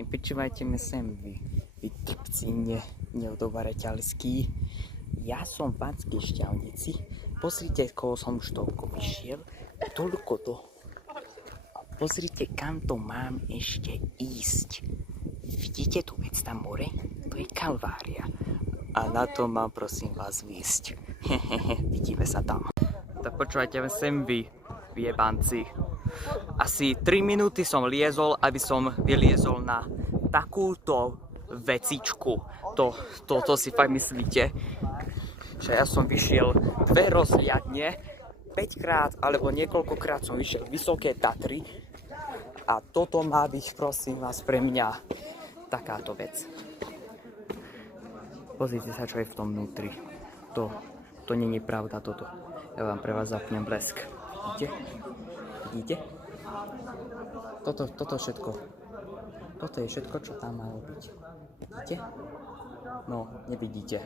Počúvajte mi sem, vy trpci neodobarateľskí. Ja som v Banskej Štiavnici. Pozrite, koho som už toľko vyšiel. Toľko to. A pozrite, kam to mám ešte ísť. Vidíte tu vec tam more? To je Kalvária. A na to mám, prosím vás, výjsť. Vidíme sa tam. Tak počúvajte sem vy jebanci. Asi 3 minúty som liezol, aby som vyliezol na takúto vecičku. To si fakt myslíte? Že ja som vyšiel 2 rozhliadne, 5 krát alebo niekoľkokrát som vyšiel Vysoké Tatry a toto má byť, prosím vás, pre mňa takáto vec. Pozrite sa, čo je v tom vnútri. To nie je pravda toto. Ja vám pre vás zapnem blesk. Vidíte? Toto všetko. Toto je všetko, čo tam malo byť. Vidíte? No, nevidíte.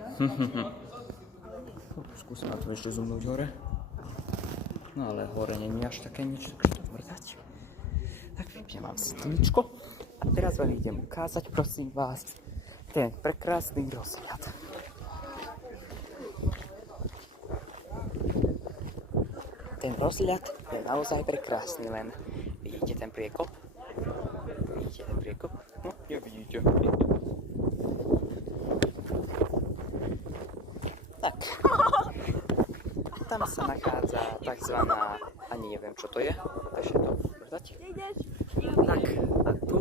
Skúsim na to ešte zoomnúť hore. No ale hore nie je až také niečo, takže to vrdať. Tak vypnem vám svetličko. A teraz vám idem ukázať, prosím vás, ten prekrásny rozhľad. Ten rozhľad je naozaj prekrásny, len vidíte ten priekop? Vidíte ten priekop? No, nevidíte. Tak. Tam sa nachádza takzvaná, ani neviem čo to je, takže to vrdať. Tak, a tu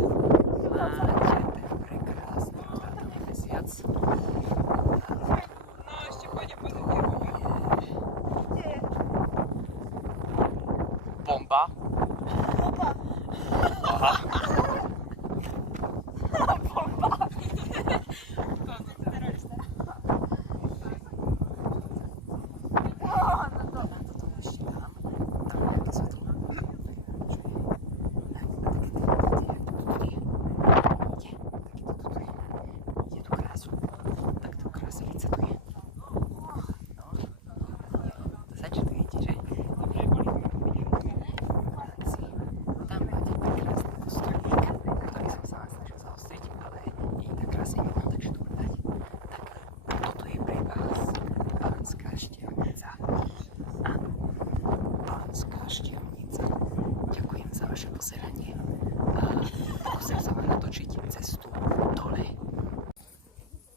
máte ten prekrásny rozhľadný mesiac. No, ešte pôjde po druhej. Bomba. Aha.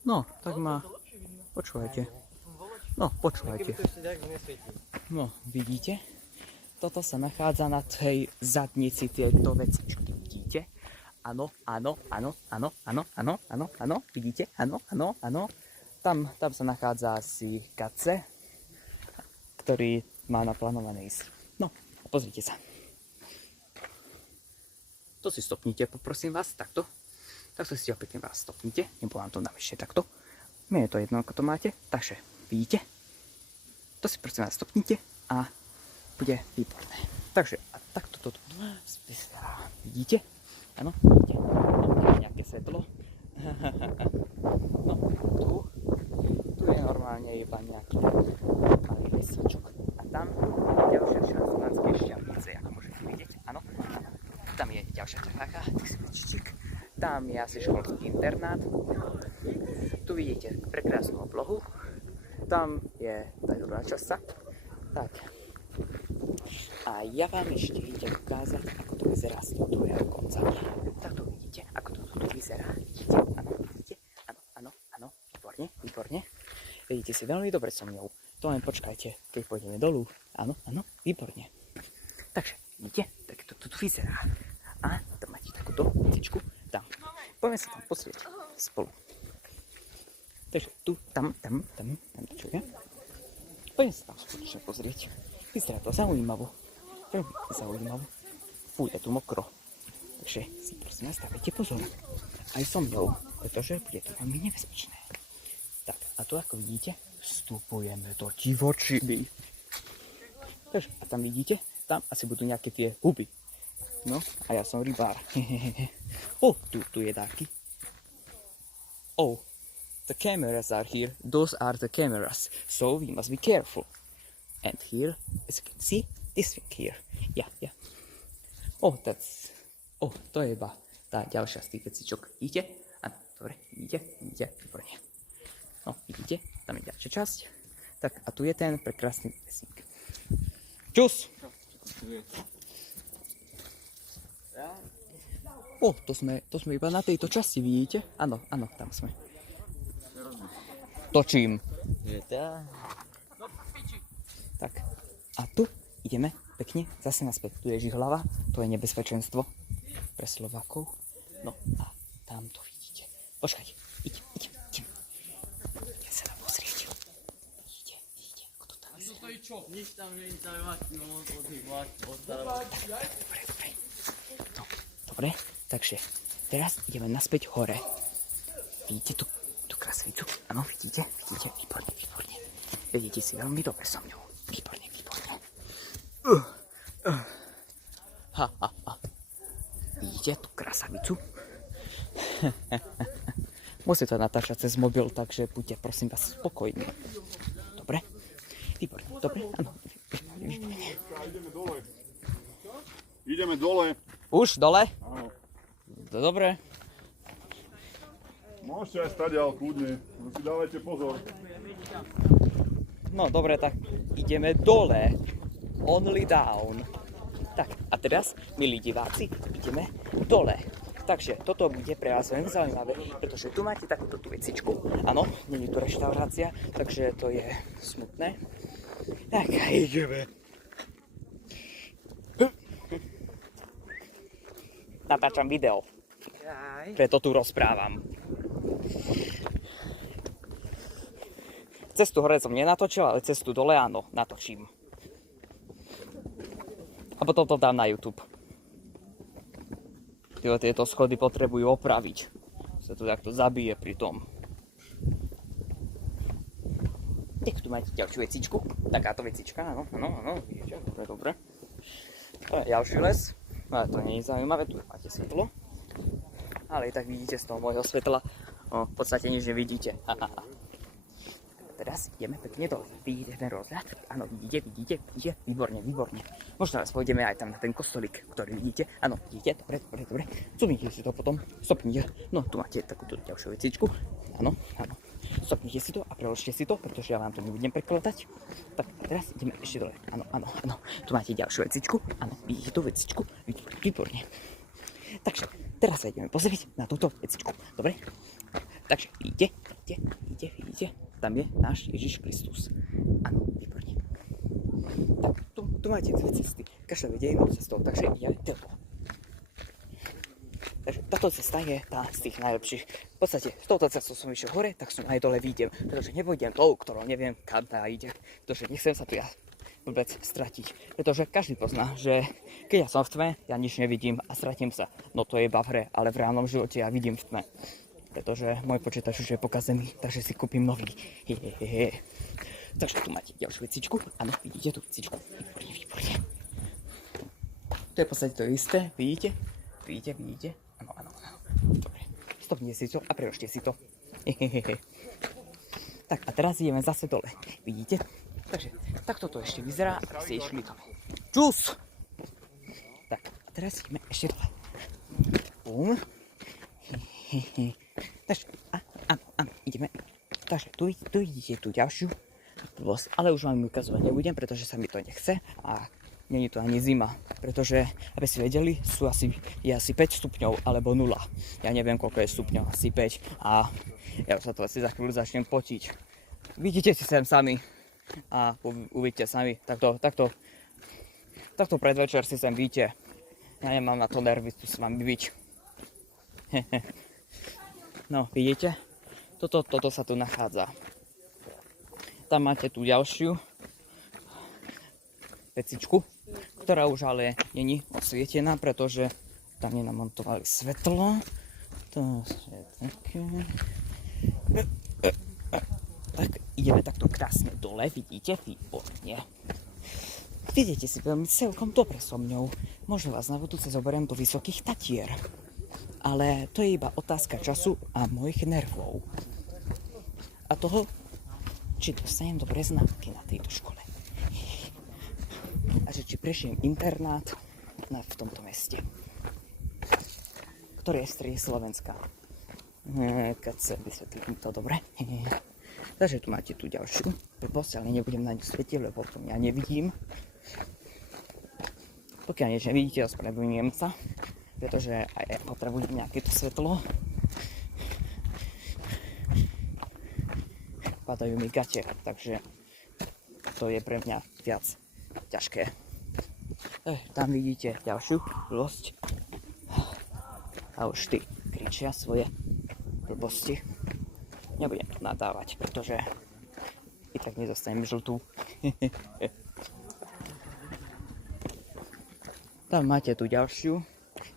No, tak ma... Počúvajte. No, počúvajte. No, vidíte? Toto sa nachádza na tej zadnici tieto vecičky. Vidíte? Áno, áno, áno, áno, áno, áno, áno, áno, vidíte? Áno, áno, áno. Tam sa nachádza asi kace, ktorý má naplánované ísť. No, pozrite sa. To si stopnite, poprosím vás, takto. Takto si ho pekne vás stopnite, nebo vám to dám ešte takto. Mne je to jedno, ako to máte. Takže, vidíte? To si prosím vás stopnite a bude výborné. Takže, a takto toto vyzerá. Vidíte? Áno, vidíte? Tam je nejaké svetlo. No, tu je normálne iba nejaký malý lesíčok. A tam je ďalšia časť Banskej Štiavnice, ako môžete vidieť. Áno, tam je ďalšia časť, svetčičík. Tam je asi školský internát. Tu vidíte prekrásnu oblohu. Tam je tá druhá časť. Tak. A ja vám ešte idem ukázať, ako to vyzerá z toho druhého konca. Tak to vidíte, ako to tu vyzerá. Vidíte? Áno, vidíte? Áno, áno, áno. Výborne, výborne. Vidíte si veľmi dobre so mňou. To len počkajte, keď pôjdeme dolu. Áno, áno, výborne. Takže, vidíte? Tak to tu vyzerá. A tam máte takúto vecičku. Tam. Poďme sa tam pozrieť spolu. Takže tu, tam, čo je? Poďme sa tam spoločne pozrieť. Vyzerá to zaujímavo. Veľmi zaujímavo. Fú, je tu mokro. Takže si prosím vás dávajte pozor. Aj so mnou, pretože bude to veľmi nebezpečné. Tak, a tu ako vidíte, vstupujeme do divočiny. Takže, a tam vidíte, tam asi budú nejaké tie huby. No, a ja som rybár. Tu je taký. Oh, the cameras are here. Those are the cameras. So we must be careful. And here, as you can see, this thing here. Yeah. Oh, to je iba tá ďalšia z tých vecičok. Vidíte? Áno, dobre, vidíte, výborne. No, vidíte, tam je ďalšia časť. Tak a tu je ten prekrásny vesník. Čus! To sme iba na tejto časti, vidíte? Áno, tam sme. Točím. Tak, a tu ideme pekne zase naspäť. Tu je Žihlava, to je nebezpečenstvo pre Slovákov. No a tam to vidíte. Počkajte, idem. Ja sa dám pozrieť. Vidíte, ako to tam je. Nič tam nie je zaujímať, no od tých vláčov. No, dobre, takže teraz ideme naspäť hore. Vidíte tú krasvicu? Áno, vidíte, výborne. Vidíte si veľmi dobre so mňou. Výborne. Vidíte tú krasavicu? Musí to natáčať cez mobil, takže buďte prosím vás spokojní. Dobre? Výborne, dobre? Áno. Ideme dole. Už dole? Áno. Dobre. Môžete aj stať, ale kľudne. No si dávajte pozor. No dobre, tak ideme dole. Only down. Tak a teraz, milí diváci, ideme dole. Takže toto bude pre vás veľmi zaujímavé, pretože tu máte takúto tú vecičku. Áno, nie je tu reštaurácia, takže to je smutné. Tak a ideme. Natáčam video. Preto tu rozprávam. Cestu hore som nenatočil, ale cestu dole áno, natočím. A potom to dám na YouTube. Tieto schody potrebujú opraviť. Sa to takto zabije pri tom. Tak tu máte ďalšiu vecičku. Takáto vecička, áno. Dobre. To je ďalší les. Ale to nie je zaujímavé, tu máte svetlo. Ale tak vidíte z toho môjho svetla, v podstate nič nevidíte. Teraz ideme pekne dole. Vidíte ten rozhľad? Áno, vidíte? Výborne. Možno raz pôjdeme aj tam na ten kostolík, ktorý vidíte. Áno, vidíte? Dobre. Stopnite si to potom. Stopnite. No, tu máte takúto ďalšiu vecičku. Áno. Stopnite si to a preložte si to, pretože ja vám to nebudem prekladať. Tak, a teraz ideme ešte dole. Áno. Tu máte ďalšiu vecičku. Áno, vidíte tú vecičku? Výborne. Takže, teraz sa ideme pozrieť na túto vecičku. Dobre? Takže, vidíte? Tam je náš Ježiš Kristus. Áno, výborne. Tak, tu máte dve cesty. Každá vedie inou cestou, takže je tepo. Takže táto cesta je tá z tých najlepších. V podstate, s touto cestou som išiel hore, tak som aj dole vidím. Pretože nepôjdem tou, ktorou neviem, kam tá ide. Pretože nechcem sa tu ja vôbec stratiť. Pretože každý pozná, že keď ja som v tme, ja nič nevidím a stratím sa. No to je iba v hre, ale v reálnom živote ja vidím v tme. Pretože môj počítač už je pokazený, takže si kúpim nový. Takže tu máte ďalšiu vecičku. Áno, vidíte tú vecičku? Výborne. To je v podstate to isté, vidíte? Áno. Dobre. Stopnite si to a preložte si to. Tak a teraz ideme zase dole. Vidíte? Takže takto to ešte vyzerá, aby ste išli dole. Čus! Tak a teraz ideme ešte dole. Bum. Takže, áno, ideme. Takže tu vidíte tú ďalšiu blbosť, ale už vám ju ukazovať nebudem, pretože sa mi to nechce a nie je to ani zima, pretože, aby si vedeli, je asi 5 stupňov alebo 0. Ja neviem, koľko je stupňov, asi 5 a ja sa to asi za chvíľu začnem potiť. Vidíte si sem sami a uvidíte sami, takto predvečer si sem vidíte. Ja nemám na to nervy, tu s vami byť. No, vidíte? Toto sa tu nachádza. Tam máte tú ďalšiu vecičku, ktorá už ale není osvietená, pretože tam nenamontovali svetlo. To je také. Tak ideme takto krásne dole, vidíte? Výborne. Vidíte si veľmi celkom dobre so mňou. Možno vás na budúce zoberiem do Vysokých Tatier. Ale to je iba otázka času a mojich nervov. A toho, či dostanem dobré známky na tejto škole. A že či prežijem internát v tomto meste. ktoré je v strede Slovenska. Keď sa vysvetlím to dobre. Takže tu máte tú ďalšiu blbosť, ale nebudem na ňu svietiť, lebo potom ja nevidím. Pokiaľ niečo nevidíte, ospravedlňujem sa, pretože aj ja potrebujem nejaké to svetlo. Padajú mi gate, takže to je pre mňa viac ťažké. Tam vidíte ďalšiu blbosť. A už ty kričia svoje blbosti. Nebudem to nadávať, pretože i tak nedostanem žltú. Tam máte tu ďalšiu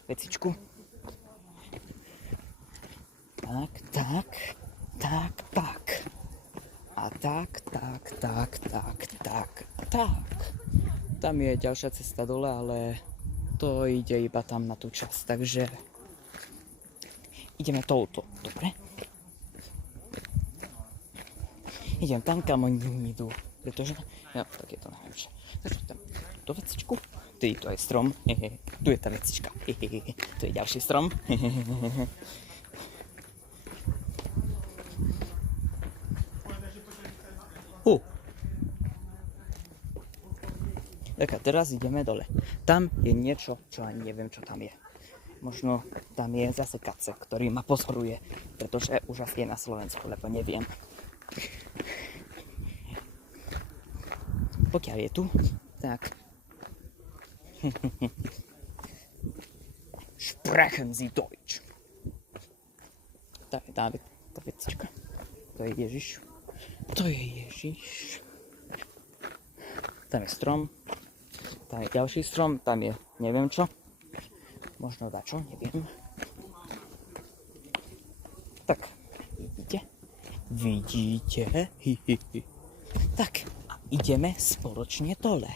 vecičku. Tak. A tak. Tam je ďalšia cesta dole, ale to ide iba tam na tú časť, takže ideme touto, dobre? Idem tam, kam oni idú, pretože, ja, tak je to najlepšie. Takže tam túto vecičku, tu je aj strom, tu je tá vecička, tu je ďalší strom. Tak a teraz ideme dole. Tam je niečo, čo ani neviem, čo tam je. Možno tam je zase kace, ktorý ma pozoruje, pretože už asi je na Slovensku, lebo neviem. Pokiaľ je tu, tak... Sprechen Sie Deutsch. Tak je tá vecička. To je Ježiš. Tam je strom. Tam je ďalší strom, tam je neviem čo. Možno dačo, neviem. Tak, vidíte? Tak, a ideme spoločne dole.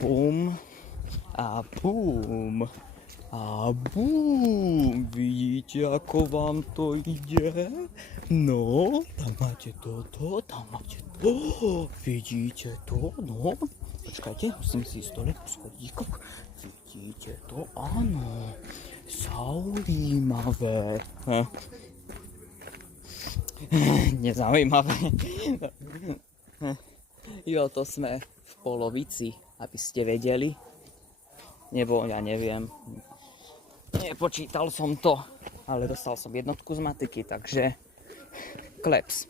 Bum a bum a bum. Vidíte, ako vám to ide? No, tam máte toto, tam máte to. Vidíte to? No, počkajte, musím si ísť dole po schodíkoch. Vidíte to? Áno. Zaujímavé. Nezaujímavé. Jo, to sme v polovici, aby ste vedeli. Nebo ja neviem. Nepočítal som to, ale dostal som jednotku z matiky, takže kleps.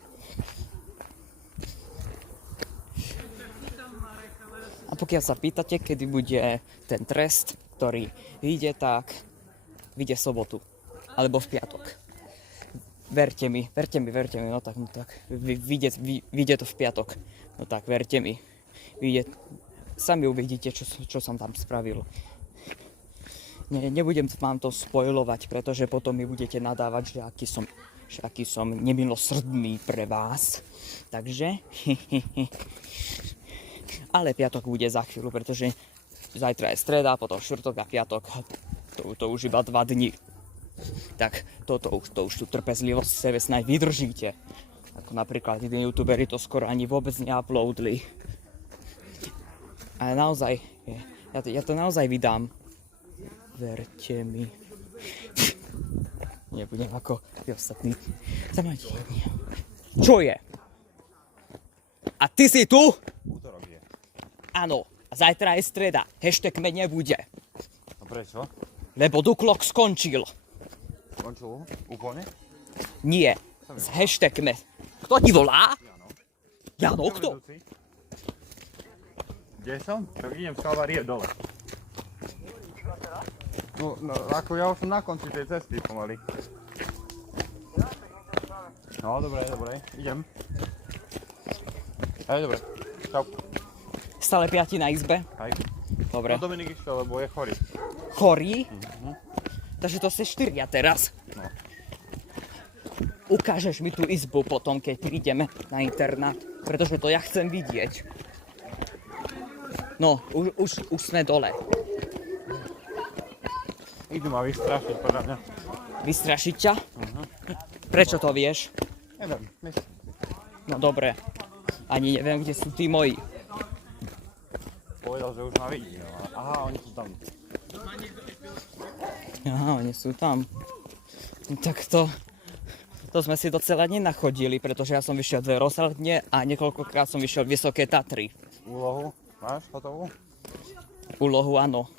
A pokiaľ sa pýtate, kedy bude ten trest, ktorý vyjde, tak vyjde v sobotu, alebo v piatok. Verte mi, no tak vyjde to v piatok, no tak verte mi, vyjde, sami uvidíte, čo som tam spravil. Nebudem vám to spoilovať, pretože potom mi budete nadávať, že aký som nemilosrdný pre vás. Takže, ale piatok bude za chvíľu, pretože zajtra je streda, potom štvrtok a piatok, to už iba 2 dni. Tak to už tú trpezlivosť sebe snáď vydržíte. Ako napríklad jeden youtuberi to skoro ani vôbec neuploadli. Ale naozaj, ja to naozaj vydám. Verte mi. Nebudem ako tí ostatní. Čo je? A ty si tu? Útorok je. Áno. A zajtra je streda. Hashtag me nebude. A prečo? Lebo Duklok skončil. Skončil úplne? Nie. Z hashtag me. Kto ti volá? Jano, kto? Kde som? Tak idem z Kalvárie dole. No, ako ja už som na konci tej cesty pomaly. No, dobre, idem. Hej, dobre, čau. Stále 5 na izbe? Hej. Dobre. No Dominik išiel, lebo je chorý. Chorý? Takže to ste 4 teraz. No. Ukážeš mi tú izbu potom, keď prídeme na internát, pretože to ja chcem vidieť. No, už sme dole. Idú ma vystrašiť, podľa mňa. Vystrašiť ťa? Prečo to vieš? Neviem, myslím. No dobre. Ani neviem, kde sú tí moji. Povedal, že už ma vidí. No. Aha, oni sú tam. Aha, oni sú tam. Tak to sme si docela nenachodili, pretože ja som vyšiel 2 rozhľadne a niekoľkokrát som vyšiel Vysoké Tatry. Úlohu máš hotovú? Úlohu áno.